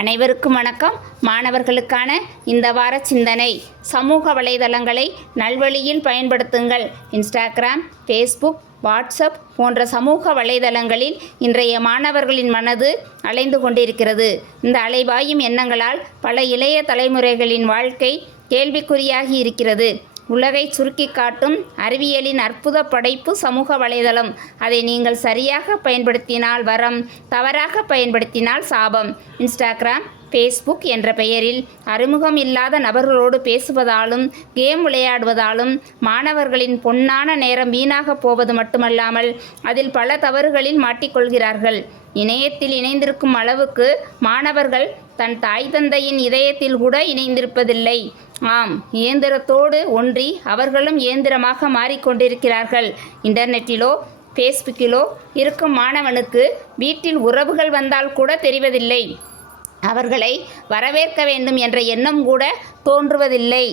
அனைவருக்கும் வணக்கம். மாணவர்களுக்கான இந்த வார சிந்தனை: சமூக வலைதளங்களை நல்வழியில் பயன்படுத்துங்கள். இன்ஸ்டாகிராம், ஃபேஸ்புக், வாட்ஸ்அப் போன்ற சமூக வலைதளங்களில் இன்றைய மாணவர்களின் மனது அலைந்து கொண்டிருக்கிறது. இந்த அலைபாயும் எண்ணங்களால் பல இளைய தலைமுறைகளின் வாழ்க்கை கேள்விக்குறியாகி இருக்கிறது. உலகை சுருக்கி காட்டும் அறிவியலின் அற்புத படைப்பு சமூக வலைதளம். அதை நீங்கள் சரியாக பயன்படுத்தினால் வரம், தவறாக பயன்படுத்தினால் சாபம். இன்ஸ்டாகிராம், ஃபேஸ்புக் என்ற பெயரில் அறிமுகம் இல்லாத நபர்களோடு பேசுவதாலும் கேம் விளையாடுவதாலும் மாணவர்களின் பொன்னான நேரம் வீணாக போவது மட்டுமல்லாமல் அதில் பல தவறுகளில் மாட்டிக்கொள்கிறார்கள். இணையத்தில் இணைந்திருக்கும் அளவுக்கு மாணவர்கள் தன் தாய் தந்தையின் இதயத்தில் கூட இணைந்திருப்பதில்லை. ஆம், இயந்திரத்தோடு ஒன்றி அவர்களும் இயந்திரமாக மாறிக்கொண்டிருக்கிறார்கள். இன்டர்நெட்டிலோ ஃபேஸ்புக்கிலோ இருக்கும் மாணவனுக்கு வீட்டில் உறவுகள் வந்தால் கூட தெரிவதில்லை. அவர்களை வரவேற்க வேண்டும் என்ற எண்ணம் கூட தோன்றுவதில்லை.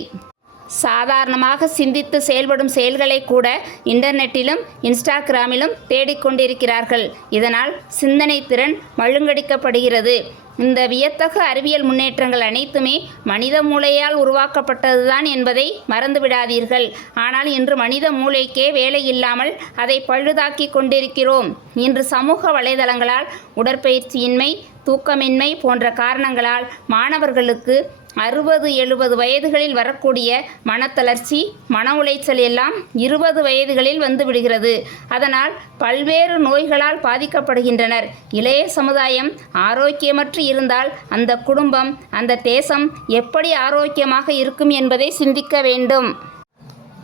சாதாரணமாக சிந்தித்து செயல்படும் செயல்களை கூட இன்டர்நெட்டிலும் இன்ஸ்டாகிராமிலும் தேடிக்கொண்டிருக்கிறார்கள். இதனால் சிந்தனை திறன் மழுங்கடிக்கப்படுகிறது. இந்த வியத்தகு அறிவியல் முன்னேற்றங்கள் அனைத்துமே மனித மூளையால் உருவாக்கப்பட்டதுதான் என்பதை மறந்துவிடாதீர்கள். ஆனால் இன்று மனித மூளைக்கே வேலை இல்லாமல் அதை பழுதாக்கி கொண்டிருக்கிறோம். இன்று சமூக வலைதளங்களால் உடற்பயிற்சியின்மை, தூக்கமின்மை போன்ற காரணங்களால் மாணவர்களுக்கு 60-70 வயதுகளில் வரக்கூடிய மனத்தளர்ச்சி, மன உளைச்சல் எல்லாம் 20 வயதுகளில் வந்து விடுகிறது. அதனால் பல்வேறு நோய்களால் பாதிக்கப்படுகின்றனர். இளைய சமுதாயம் ஆரோக்கியமற்று இருந்தால் அந்த குடும்பம், அந்த தேசம் எப்படி ஆரோக்கியமாக இருக்கும் என்பதை சிந்திக்க வேண்டும்.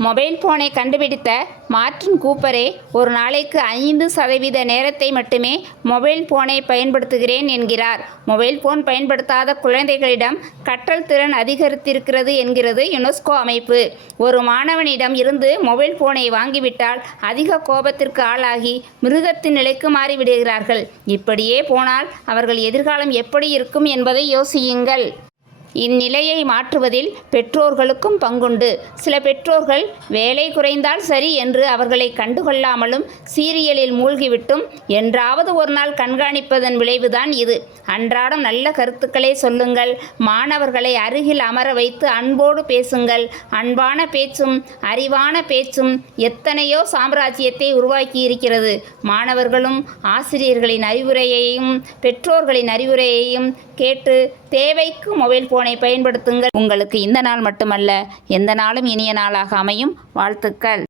மொபைல் போனை கண்டுபிடித்த மார்ட்டின் கூப்பரே ஒரு நாளைக்கு 5% நேரத்தை மட்டுமே மொபைல் போனை பயன்படுத்துகிறேன் என்கிறார். மொபைல் போன் பயன்படுத்தாத குழந்தைகளிடம் கற்றல் திறன் அதிகரித்திருக்கிறது என்கிறது யுனெஸ்கோ அமைப்பு. ஒரு மாணவனிடம் இருந்து மொபைல் போனை வாங்கிவிட்டால் அதிக கோபத்திற்கு ஆளாகி மிருகத்தின் நிலைக்கு மாறிவிடுகிறார்கள். இப்படியே போனால் அவர்கள் எதிர்காலம் எப்படி இருக்கும் என்பதை யோசியுங்கள். இந்நிலையை மாற்றுவதில் பெற்றோர்களுக்கும் பங்குண்டு. சில பெற்றோர்கள் வேலை குறைந்தால் சரி என்று அவர்களை கண்டுகொள்ளாமலும் சீரியலில் மூழ்கிவிட்டும் என்றாவது ஒரு நாள் கண்காணிப்பதன் விளைவுதான் இது. அன்றாடம் நல்ல கருத்துக்களை சொல்லுங்கள். மாணவர்களை அருகில் அமர வைத்து அன்போடு பேசுங்கள். அன்பான பேச்சும் அறிவான பேச்சும் எத்தனையோ சாம்ராஜ்யத்தை உருவாக்கி இருக்கிறது. மாணவர்களும் ஆசிரியர்களின் அறிவுரையையும் பெற்றோர்களின் அறிவுரையையும் கேட்டு தேவைக்கு மொபைல் போனை பயன்படுத்துங்கள். உங்களுக்கு இந்த நாள் மட்டுமல்ல, எந்த நாளும் இனிய நாளாக அமையும். வாழ்த்துக்கள்.